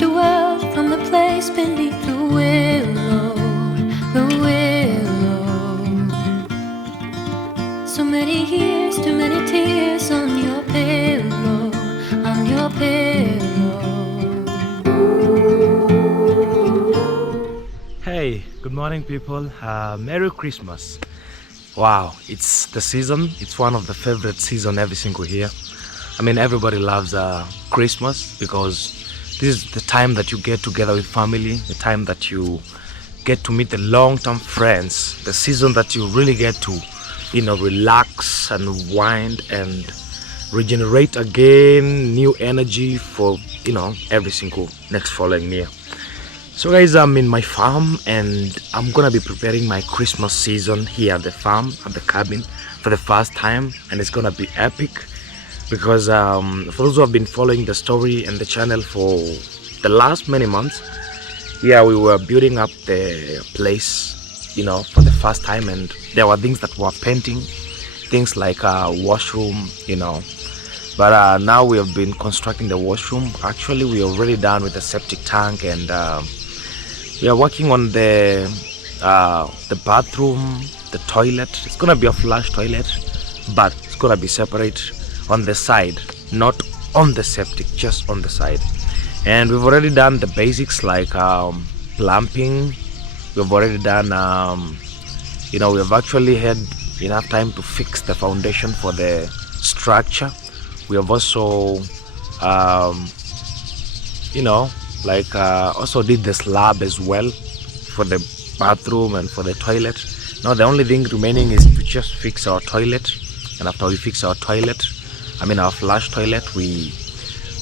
the world from the place beneath the willow, the willow. So many years, too many tears on your pillow, on your pillow. Hey, good morning, people. Merry Christmas. Wow, it's the season. It's one of the favorite season every single year. I mean, everybody loves Christmas because this is the time that you get together with family, the time that you get to meet the long-term friends, the season that you really get to, relax and wind and regenerate again, new energy for, every single next following year. So guys, I'm in my farm and I'm gonna be preparing my Christmas season here at the farm, at the cabin for the first time, and it's gonna be epic because for those who have been following the story and the channel for the last many months, yeah, we were building up the place, for the first time, and there were things that were painting, things like a washroom, but now we have been constructing the washroom. Actually, we are already done with the septic tank, and we are working on the bathroom, the toilet. It's gonna be a flush toilet, but it's gonna be separate on the side, not on the septic, just on the side. And we've already done the basics like plumbing. We've already done we've actually had enough time to fix the foundation for the structure. We have also also did the slab as well for the bathroom and for the toilet. Now the only thing remaining is to just fix our toilet, and after we fix our toilet, our flush toilet, we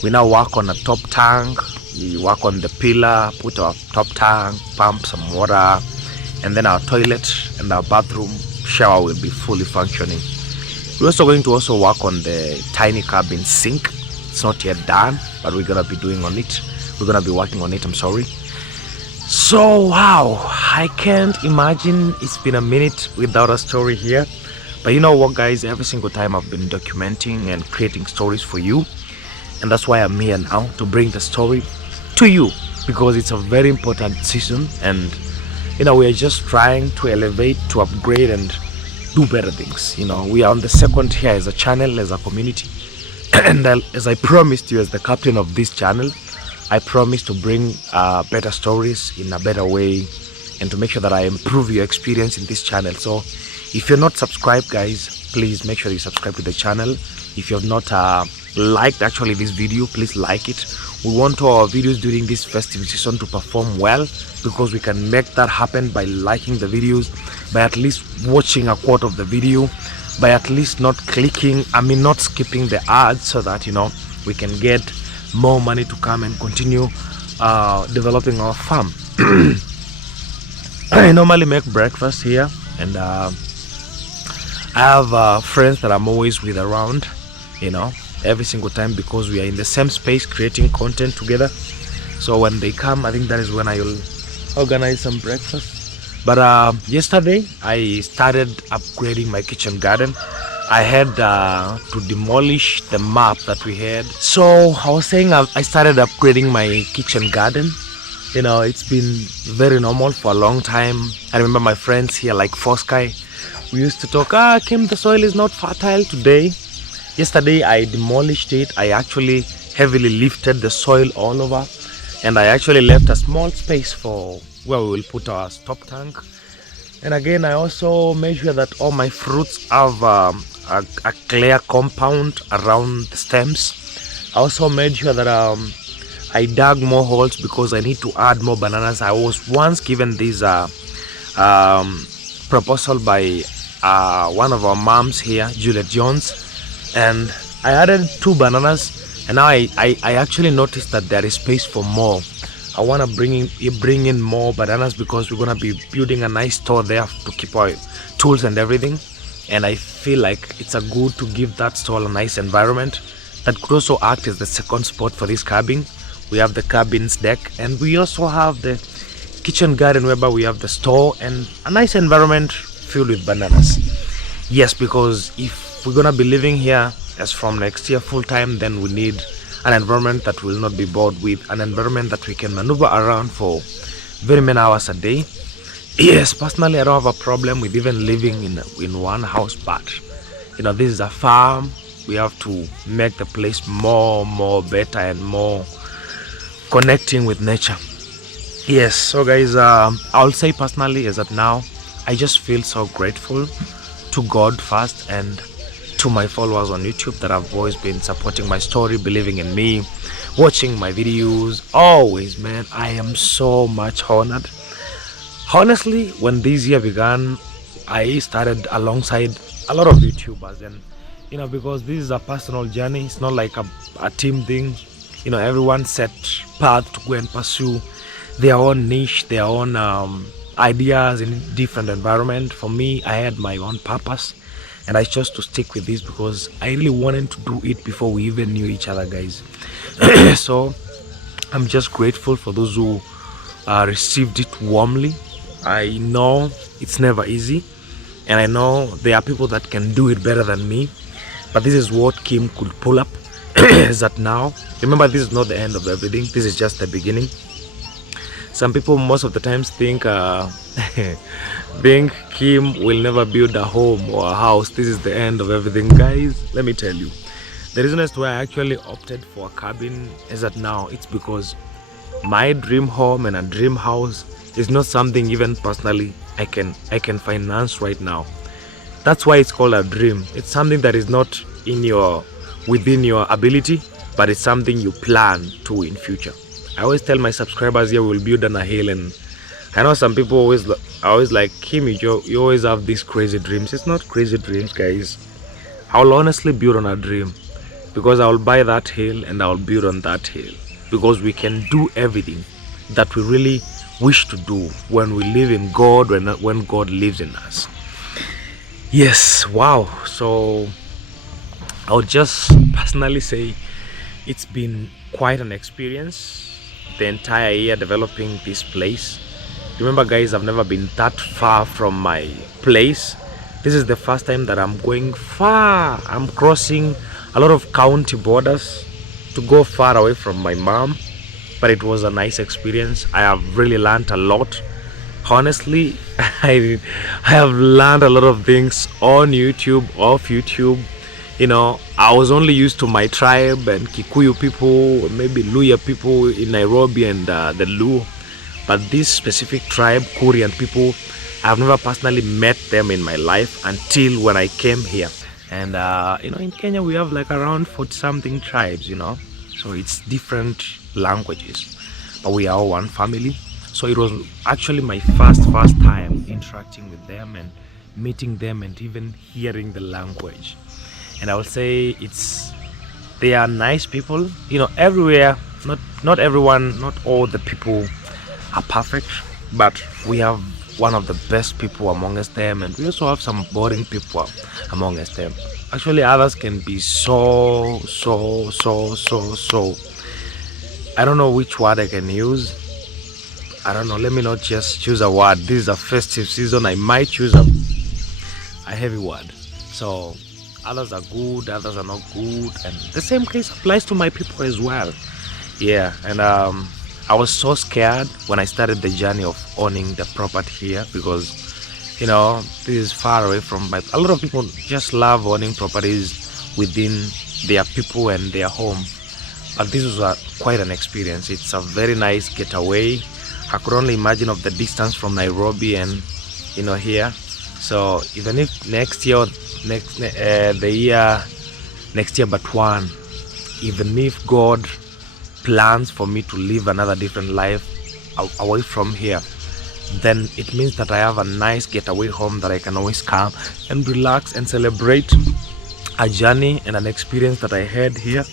now work on a top tank. We work on the pillar, put our top tank, pump some water, and then our toilet and our bathroom shower will be fully functioning. We're also going to work on the tiny cabin sink. It's not yet done, but we're gonna be doing on it. We're gonna be working on it, I'm sorry. So wow, I can't imagine it's been a minute without a story here. But you know what guys, every single time I've been documenting and creating stories for you, and that's why I'm here now to bring the story to you, because it's a very important season, and we are just trying to elevate, to upgrade and do better things. We are on the second here as a channel, as a community, and as I promised you, as the captain of this channel, I promise to bring better stories in a better way, and to make sure that I improve your experience in this channel. So if you're not subscribed guys, please make sure you subscribe to the channel. If you have not liked actually this video, please like it. We want our videos during this festive season to perform well, because we can make that happen by liking the videos, by at least watching a quarter of the video, by at least not skipping the ads, so that we can get more money to come and continue developing our farm. I normally make breakfast here, and I have friends that I'm always with around, every single time, because we are in the same space creating content together. So when they come, I think that is when I will organize some breakfast. But yesterday I started upgrading my kitchen garden. I had to demolish the map that we had. So I was saying I started upgrading my kitchen garden. It's been very normal for a long time. I remember my friends here like Foskai, we used to talk, Kim, the soil is not fertile today. Yesterday I demolished it. I actually heavily lifted the soil all over, and I actually left a small space for where we will put our stock tank. And again, I also made sure that all my fruits have a clear compound around the stems. I also made sure that I dug more holes because I need to add more bananas. I was once given this proposal by one of our moms here, Juliet Jones, and I added 2 bananas, and now I actually noticed that there is space for more. I want to bring in more bananas, because we're going to be building a nice store there to keep our tools and everything, and I feel like it's a good to give that store a nice environment that could also act as the second spot for this cabin. We have the cabin's deck, and we also have the kitchen garden whereby we have the store and a nice environment filled with bananas. Yes, because if we're gonna be living here as from next year full time, then we need an environment that will not be bored with, an environment that we can maneuver around for very many hours a day. Yes, personally, I don't have a problem with even living in one house, but this is a farm. We have to make the place more better and more connecting with nature. Yes, so guys, I'll say personally is that now I just feel so grateful to God first and to my followers on YouTube that have always been supporting my story, believing in me, watching my videos. Always, man, I am so much honored. Honestly, when this year began, I started alongside a lot of YouTubers, and because this is a personal journey, it's not like a team thing. Everyone set path to go and pursue their own niche, their own ideas in different environment. For me, I had my own purpose, and I chose to stick with this because I really wanted to do it before we even knew each other, guys. So I'm just grateful for those who received it warmly. I know it's never easy, and I know there are people that can do it better than me, but this is what Kim could pull up. Is that now, remember, this is not the end of everything, this is just the beginning. Some people most of the times think think Kim will never build a home or a house. This is the end of everything, guys. Let me tell you, the reason as to why I actually opted for a cabin is that now it's because my dream home and a dream house is not something even personally I can finance right now. That's why it's called a dream. It's something that is not within your ability, but it's something you plan to in future. I always tell my subscribers here we'll build on a hill, and I know some people always like, Kim, you always have these crazy dreams. It's not crazy dreams, guys. I'll honestly build on a dream because I'll buy that hill and I'll build on that hill, because we can do everything that we really wish to do when we live in God, when God lives in us. Yes, wow. So I would just personally say it's been quite an experience the entire year developing this place. Remember, guys, I've never been that far from my place. This is the first time that I'm going far. I'm crossing a lot of county borders to go far away from my mom, but it was a nice experience. I have really learned a lot. Honestly, I have learned a lot of things on YouTube, off YouTube. I was only used to my tribe and Kikuyu people, maybe Luya people in Nairobi and the Luo. But this specific tribe, Korean people, I've never personally met them in my life until when I came here. And in Kenya we have like around 40 something tribes, so it's different languages, but we are all one family. So it was actually my first time interacting with them and meeting them and even hearing the language. And I would say they are nice people, everywhere. Not everyone, not all the people are perfect, but we have one of the best people amongst them, and we also have some boring people amongst them. Actually, others can be so I don't know which word I can use. I don't know, let me not just choose a word. This is a festive season, I might choose a heavy word. So others are good, others are not good, and the same case applies to my people as well. Yeah, and I was so scared when I started the journey of owning the property here, because this is far away from a lot of people just love owning properties within their people and their home, but this was quite an experience. It's a very nice getaway. I could only imagine of the distance from Nairobi and here. So even if next year but one, even if God plans for me to live another different life away from here, then it means that I have a nice getaway home that I can always come and relax and celebrate a journey and an experience that I had here.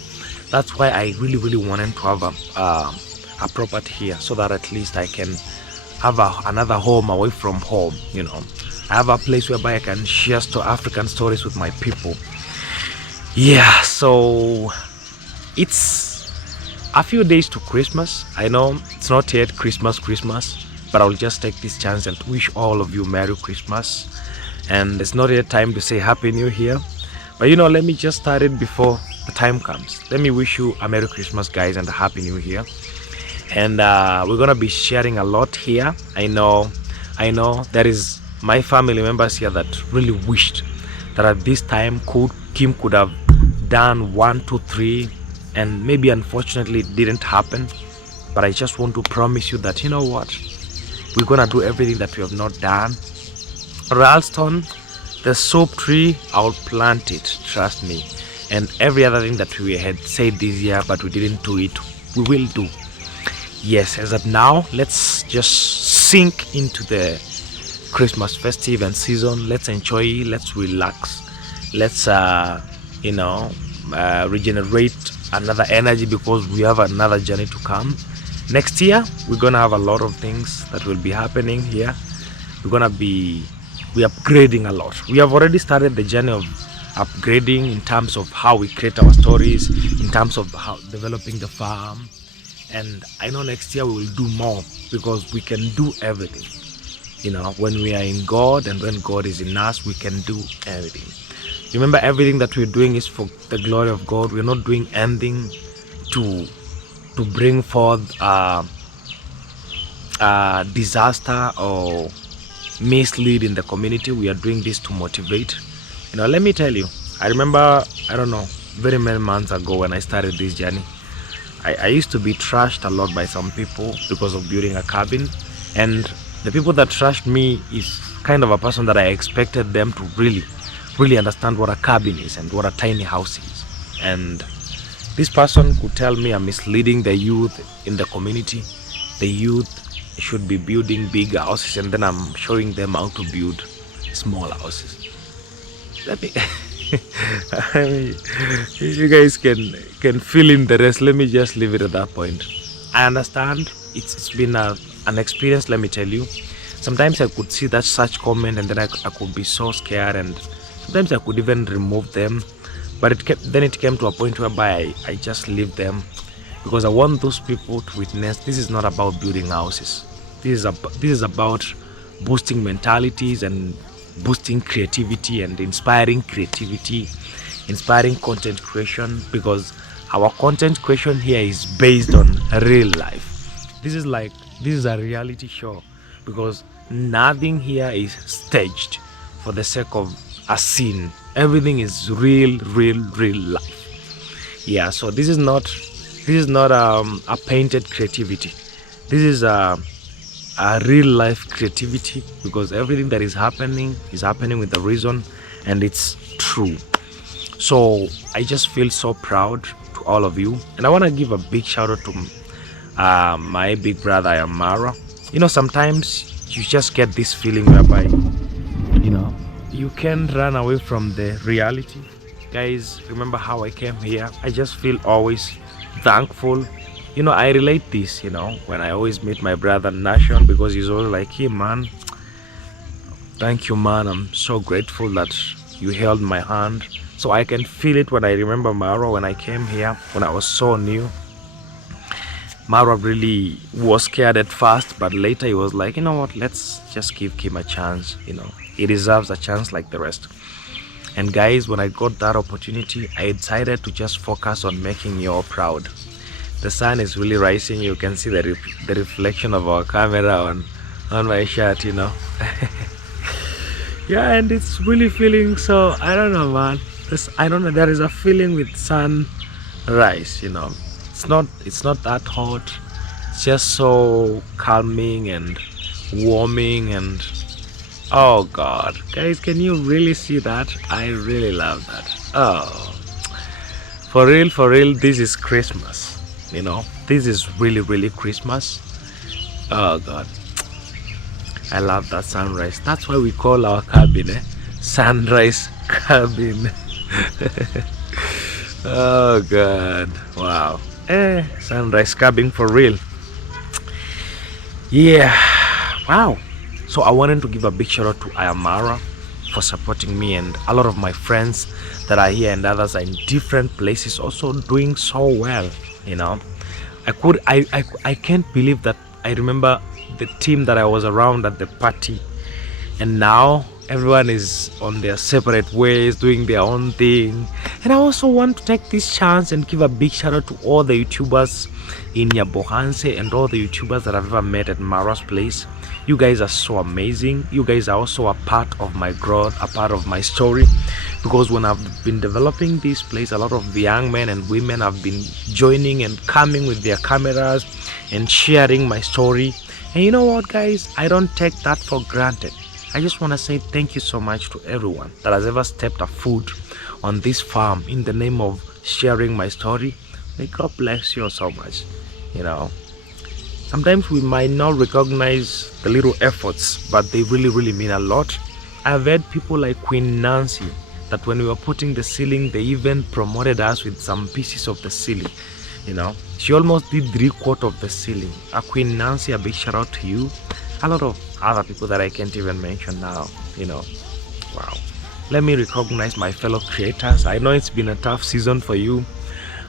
That's why I really wanted to have a property here, so that at least I can have another home away from home. I have a place whereby I can share African stories with my people. Yeah, so it's a few days to Christmas. I know it's not yet Christmas, but I'll just take this chance and wish all of you Merry Christmas. And it's not yet time to say Happy New Year, but let me just start it before the time comes. Let me wish you a Merry Christmas, guys, and a Happy New Year. And we're gonna be sharing a lot here. I know there is my family members here that really wished that at this time Kim could have done 1 2 3, and maybe unfortunately it didn't happen. But I just want to promise you that, you know what, we're gonna do everything that we have not done. Ralston, the soap tree, I'll plant it, trust me. And every other thing that we had said this year but we didn't do it, we will do. Yes, as of now, let's just sink into the Christmas festive and season. Let's enjoy, let's relax, let's regenerate another energy, because we have another journey to come. Next year we're gonna have a lot of things that will be happening here. We're upgrading a lot. We have already started the journey of upgrading in terms of how we create our stories, in terms of how developing the farm. And I know next year we will do more, because we can do everything. When we are in God and when God is in us, we can do everything. Remember, everything that we're doing is for the glory of God. We're not doing anything to bring forth disaster or mislead in the community. We are doing this to motivate. Let me tell you, I remember, I don't know, very many months ago when I started this journey, I used to be trashed a lot by some people because of building a cabin. And the people that trashed me is kind of a person that I expected them to really understand what a cabin is and what a tiny house is. And this person could tell me I'm misleading the youth in the community. The youth should be building big houses, and then I'm showing them how to build small houses. Let me you guys can fill in the rest. Let me just leave it at that point. I understand it's been an experience. Let me tell you, sometimes I could see that such comment, and then I could be so scared, and sometimes I could even remove them. But it came to a point whereby I just leave them, because I want those people to witness this is not about building houses. This is about boosting mentalities and boosting creativity and inspiring creativity, inspiring content creation, because our content creation here is based on real life. This is a reality show, because nothing here is staged for the sake of a scene. Everything is real life. Yeah, so this is not a painted creativity. This is a real life creativity, because everything that is happening with a reason, and it's true. So I just feel so proud to all of you, and I want to give a big shout out to my big brother Amara. Sometimes you just get this feeling whereby you can run away from the reality. Guys, remember how I came here? I just feel always thankful. I relate this, when I always meet my brother Nation, because he's always like, hey man, thank you man, I'm so grateful that you held my hand. So I can feel it when I remember Mara when I came here, when I was so new. Mara really was scared at first, but later he was like, you know what, let's just give Kim a chance. He deserves a chance like the rest. And guys, when I got that opportunity, I decided to just focus on making you all proud. The sun is really rising. You can see the reflection of our camera on my shirt, Yeah, and it's really feeling so, I don't know man, I don't know, there is a feeling with sunrise. It's not that hot. It's just so calming and warming, and oh god, guys, can you really see that? I really love that. Oh, for real, this is Christmas. This is really Christmas. Oh god, I love that sunrise. That's why we call our cabin sunrise cabin. Oh god, wow. Sunrise cabin for real. Yeah, wow. So I wanted to give a big shout out to Ayamara for supporting me, and a lot of my friends that are here and others are in different places also doing so well. I can't believe that I remember the team that I was around at the party, and now everyone is on their separate ways doing their own thing. And I also want to take this chance and give a big shout out to all the YouTubers in Nyabohanse and all the YouTubers that I've ever met at Mara's place. You guys are so amazing. You guys are also a part of my growth, a part of my story, because when I've been developing this place, a lot of young men and women have been joining and coming with their cameras and sharing my story. And you know what, guys, I don't take that for granted. I just want to say thank you so much to everyone that has ever stepped a foot on this farm in the name of sharing my story. May God bless you so much. You know, sometimes we might not recognize the little efforts, but they really mean a lot. I've heard people like Queen Nancy that when we were putting the ceiling, they even promoted us with some pieces of the ceiling. You know, she almost did 3/4 of the ceiling. Queen Nancy, a big shout out to you. A lot of other people that I can't even mention now. You know, wow. Let me recognize my fellow creators. I know it's been a tough season for you.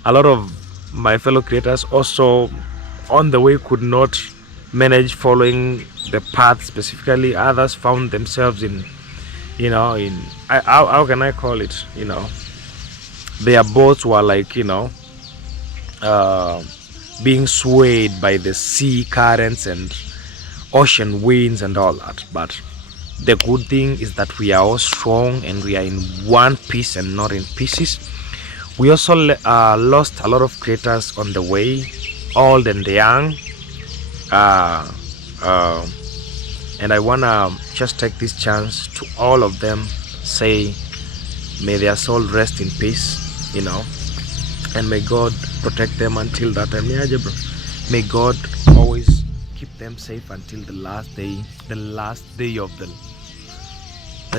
A lot of my fellow creators also on the way could not manage following the path specifically. Others found themselves in, you know, in how can I call it, you know, their boats were like, you know, being swayed by the sea currents and ocean winds and all that. But the good thing is that we are all strong and we are in one piece and not in pieces. We also lost a lot of creators on the way, old and young. And I wanna just take this chance to all of them say, may their soul rest in peace, you know, and may God protect them until that time. Yeah, bro. May God always keep them safe until the last day of the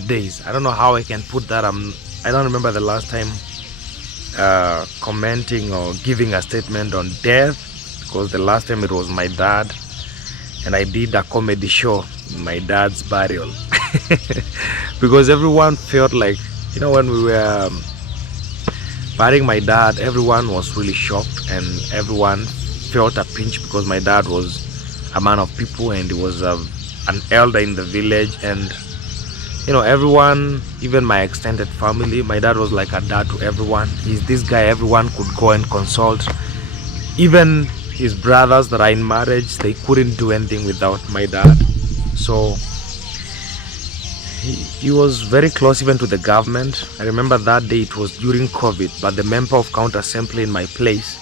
days. I don't know how I can put that. I don't remember the last time commenting or giving a statement on death, because the last time it was my dad, and I did a comedy show in my dad's burial. Because everyone felt like, you know, when we were burying my dad, everyone was really shocked and everyone felt a pinch, because my dad was a man of people and he was an elder in the village. And you know, everyone, even my extended family, my dad was like a dad to everyone. He's this guy everyone could go and consult. Even his brothers that are in marriage, they couldn't do anything without my dad. So he was very close even to the government. I remember that day, it was during COVID, but the member of county assembly in my place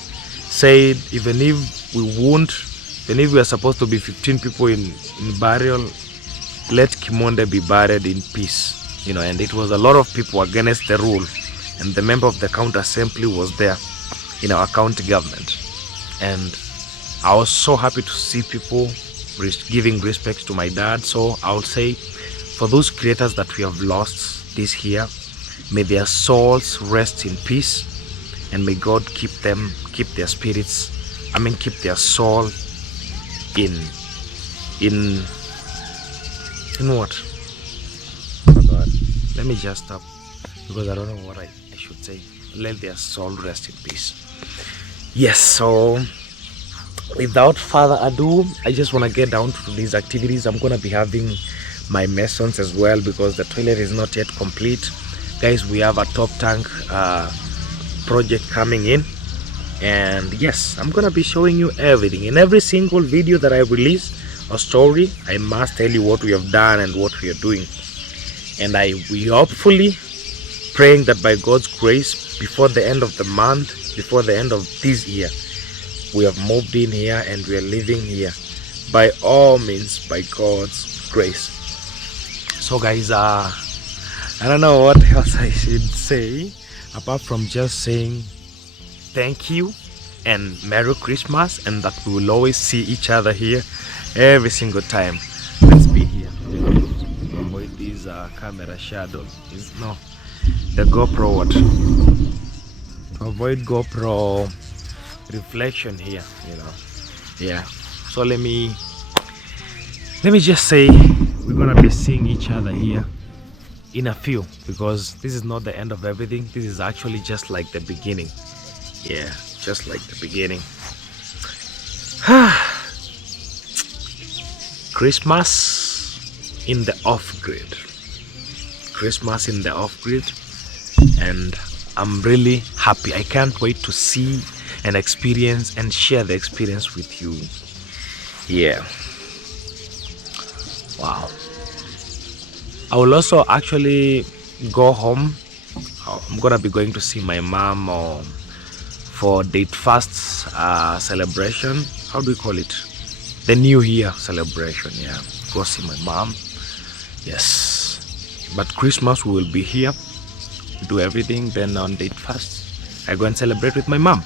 said even if we are supposed to be 15 people in burial, let Kimonde be buried in peace, you know. And it was a lot of people against the rule, and the member of the county assembly was there in our county government. And I was so happy to see people giving respect to my dad. So I would say, for those creators that we have lost this year, may their souls rest in peace, and may God keep their spirits, keep their soul in what? Oh God, let me just stop, because I don't know what I should say. Let their soul rest in peace. Yes, so without further ado, I just want to get down to these activities. I'm gonna be having my masons as well, because the toilet is not yet complete. Guys, we have a top tank project coming in, and yes, I'm gonna be showing you everything in every single video that I release. A story, I must tell you what we have done and what we are doing. And we hopefully praying that by God's grace, before the end of the month, before the end of this year, we have moved in here and we are living here, by all means, by God's grace. So guys, I don't know what else I should say apart from just saying thank you and Merry Christmas, and that we will always see each other here every single time. Let's be here. Avoid these camera shadows. No, the GoPro what? Avoid GoPro reflection here, you know. Yeah. So let me just say we're gonna be seeing each other here in a few, because this is not the end of everything. This is actually just like the beginning. Yeah, just like the beginning. Christmas in the off-grid. Christmas in the off-grid, and I'm really happy. I can't wait to see and experience and share the experience with you. Yeah. Wow. I will also actually go home. I'm gonna be going to see my mom for date fast celebration. How do we call it? The New Year celebration. Yeah, go see my mom. Yes, but Christmas we will be here, do everything. Then on date fast, I go and celebrate with my mom.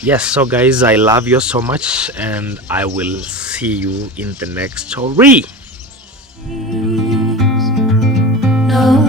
Yes, so guys, I love you so much, and I will see you in the next story. No